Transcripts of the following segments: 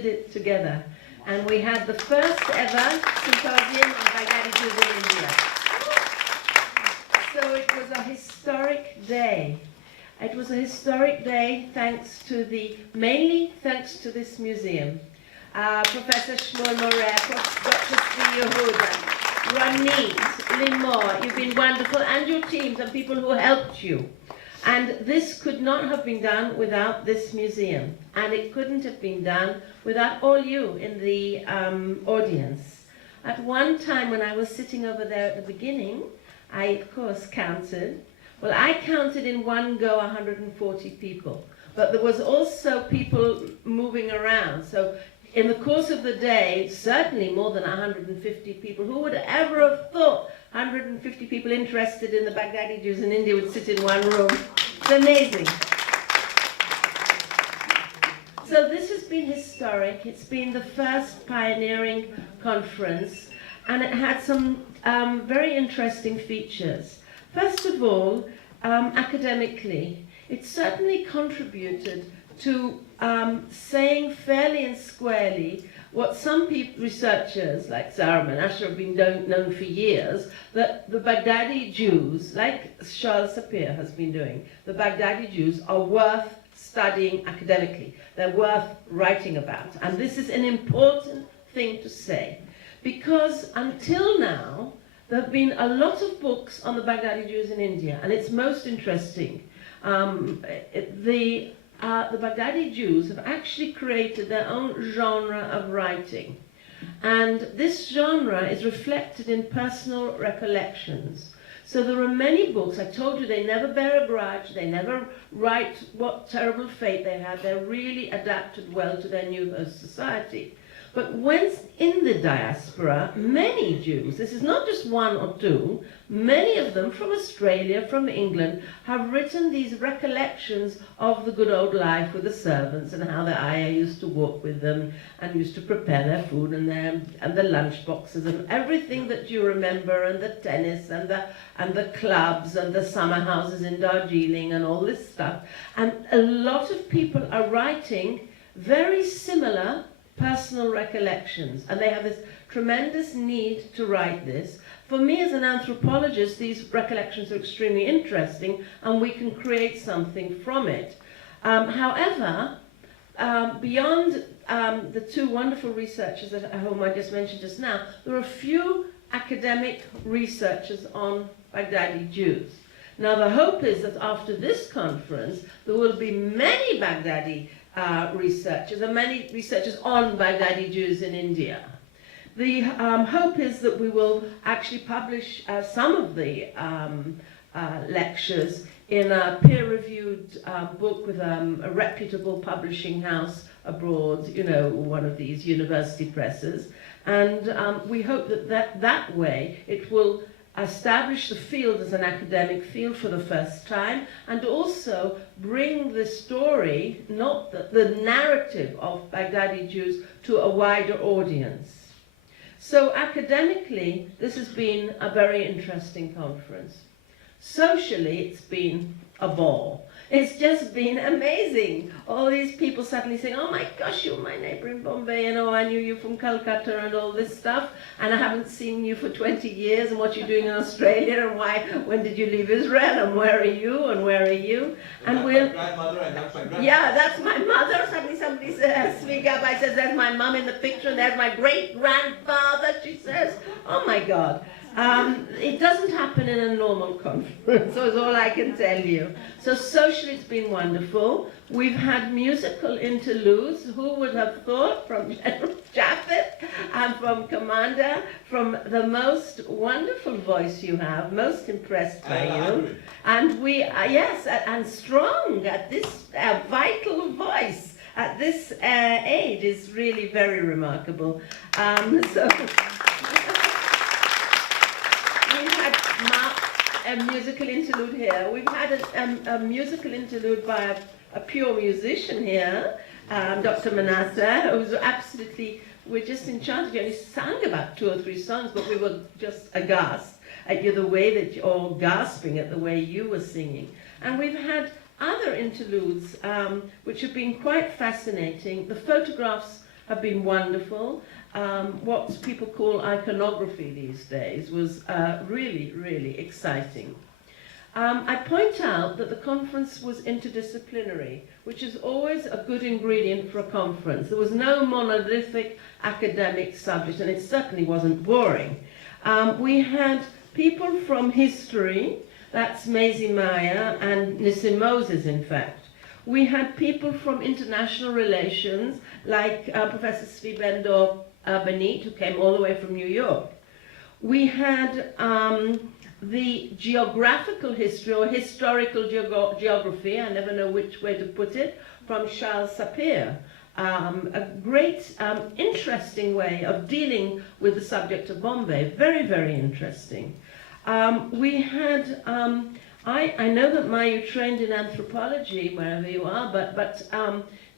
did it together. And we had the first ever symposium on Baghdadi Jews in India. So it was a historic day. It was a historic day mainly thanks to this museum. Professor Shmuel Moreh, Dr. Yehuda, Ranit, Limor, you've been wonderful, and your teams and people who helped you. And this could not have been done without this museum. And it couldn't have been done without all you in the audience. At one time when I was sitting over there at the beginning, I of course counted. Well, I counted in one go 140 people. But there was also people moving around. So in the course of the day, certainly more than 150 people. Who would ever have thought 150 people interested in the Baghdadi Jews in India would sit in one room? It's amazing. So this has been historic. It's been the first pioneering conference, and it had some very interesting features. First of all, academically, it certainly contributed to saying fairly and squarely what some researchers like Zahra and Asher have been known for years, that the Baghdadi Jews, like Charles Sapir has been doing, the Baghdadi Jews are worth studying academically. They're worth writing about. And this is an important thing to say, because until now, there have been a lot of books on the Baghdadi Jews in India, and it's most interesting. The Baghdadi Jews have actually created their own genre of writing. And this genre is reflected in personal recollections. So there are many books. I told you they never bear a grudge. They never write what terrible fate they had. They're really adapted well to their new host society. But when in the diaspora, many Jews, this is not just one or two, many of them from Australia, from England, have written these recollections of the good old life with the servants and how the ayah used to walk with them and used to prepare their food and the lunch boxes and everything that you remember, and the tennis and the clubs and the summer houses in Darjeeling and all this stuff. And a lot of people are writing very similar personal recollections, and they have this tremendous need to write this. For me as an anthropologist, these recollections are extremely interesting, and we can create something from it. However, beyond the two wonderful researchers whom I just mentioned just now, there are a few academic researchers on Baghdadi Jews. Now the hope is that after this conference, there will be many Baghdadi researchers, and many researchers on Baghdadi Jews in India. The hope is that we will actually publish some of the lectures in a peer-reviewed book with a reputable publishing house abroad, you know, one of these university presses. And we hope that way it will establish the field as an academic field for the first time, and also bring the story, not the narrative of Baghdadi Jews, to a wider audience. So academically, this has been a very interesting conference. Socially, it's been a ball. It's just been amazing. All these people suddenly saying, oh my gosh, you're my neighbor in Bombay, and oh, I knew you from Calcutta and all this stuff, and I haven't seen you for 20 years, and what you're doing in Australia, and why, when did you leave Israel, and where are you, and where are you? And we're... Yeah, that's my mother. Suddenly somebody says, speak up, I says, there's my mom in the picture, and there's my great-grandfather, she says. Oh my God. It doesn't happen in a normal conference, so is all I can tell you. So socially it's been wonderful. We've had musical interludes. Who would have thought, from General Japheth and from Commander, from the most wonderful voice you have, most impressed by you. And we, yes, and strong at this vital voice at this age is really very remarkable. We've had a musical interlude here. We've had a musical interlude by a pure musician here, Dr. Manasseh, who's absolutely, we're just enchanted. He only sang about 2 or 3 songs, but we were just aghast at the way that you're all gasping at the way you were singing. And we've had other interludes which have been quite fascinating. The photographs have been wonderful. What people call iconography these days was really, really exciting. I point out that the conference was interdisciplinary, which is always a good ingredient for a conference. There was no monolithic academic subject, and it certainly wasn't boring. We had people from history, that's Maisie Maya and Nissim Moses, in fact. We had people from international relations, like Professor Svi Ben-Benit, who came all the way from New York. We had the geographical history, or historical geography, I never know which way to put it, from Charles Sapir. A great, interesting way of dealing with the subject of Bombay. Very, very interesting. We had, I know that Mayu trained in anthropology, wherever you are, but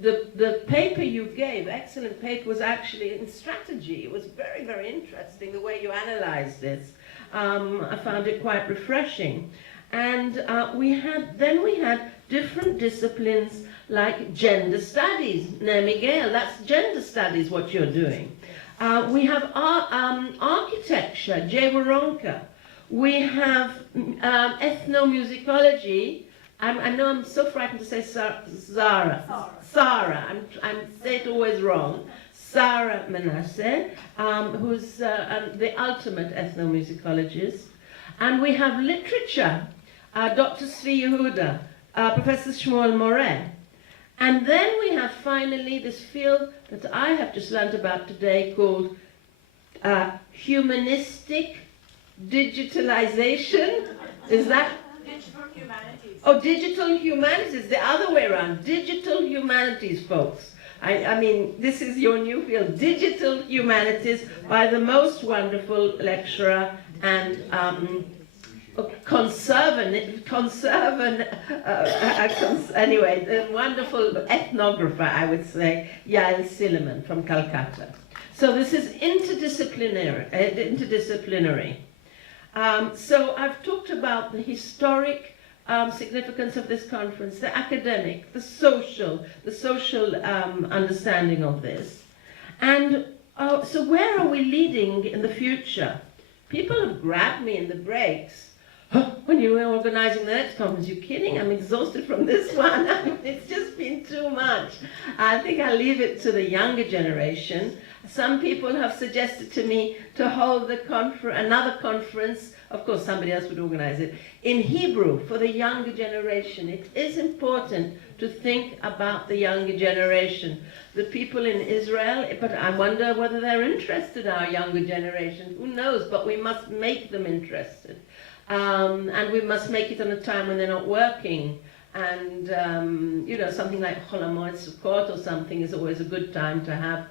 the paper you gave, excellent paper, was actually in strategy. It was very, very interesting, the way you analyzed this. I found it quite refreshing. And we had different disciplines like gender studies. Miguel, that's gender studies, what you're doing. We have architecture, Jay Waronker. We have ethnomusicology. I know I'm so frightened to say Sarah. I'm say it always wrong. Sarah Manasseh, who's the ultimate ethnomusicologist. And we have literature, Dr. Svi Yehuda, Professor Shmuel Moreh. And then we have finally this field that I have just learned about today called humanistic digitalization. Is that? Digital humanities. Oh, digital humanities, the other way around. Digital humanities, folks. I mean, this is your new field, digital humanities, by the most wonderful lecturer and anyway, the wonderful ethnographer, I would say, Yael Silliman from Calcutta. So this is interdisciplinary. So I've talked about the historic significance of this conference, the academic, the social understanding of this. And so where are we leading in the future? People have grabbed me in the breaks. When you were organizing the next conference, you're kidding? I'm exhausted from this one. I mean, it's just been too much. I think I'll leave it to the younger generation. Some people have suggested to me to hold another conference, of course somebody else would organize it, in Hebrew for the younger generation. It is important to think about the younger generation. The people in Israel, but I wonder whether they're interested, our younger generation. Who knows? But we must make them interested. And we must make it on a time when they're not working. And, something like Chol HaMoed Sukkot or something is always a good time to have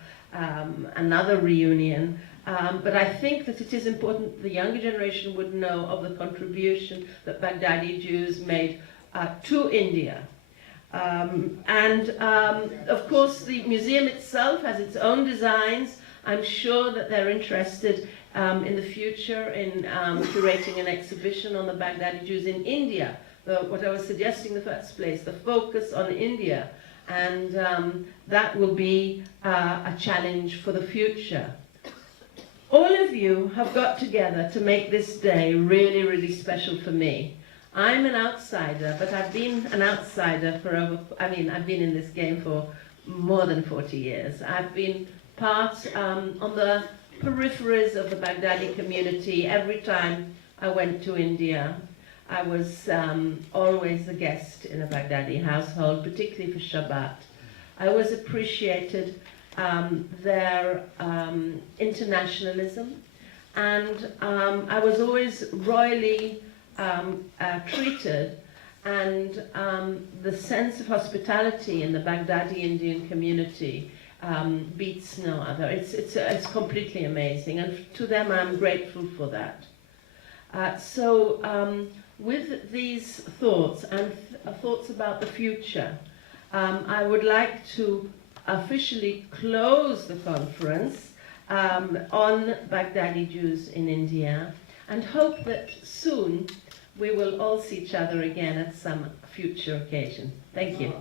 another reunion. But I think that it is important the younger generation would know of the contribution that Baghdadi Jews made to India. Of course, the museum itself has its own designs. I'm sure that they're interested in the future in curating an exhibition on the Baghdadi Jews in India. What I was suggesting in the first place, the focus on India. And that will be a challenge for the future. All of you have got together to make this day really, really special for me. I'm an outsider, but I've been an outsider I've been in this game for more than 40 years. I've been part on the peripheries of the Baghdadi community. Every time I went to India, I was always a guest in a Baghdadi household, particularly for Shabbat. I always appreciated their internationalism, and I was always royally treated, and the sense of hospitality in the Baghdadi Indian community beats no other. It's completely amazing, and to them I'm grateful for that. With these thoughts and thoughts about the future, I would like to officially close the conference on Baghdadi Jews in India, and hope that soon we will all see each other again at some future occasion. Thank you.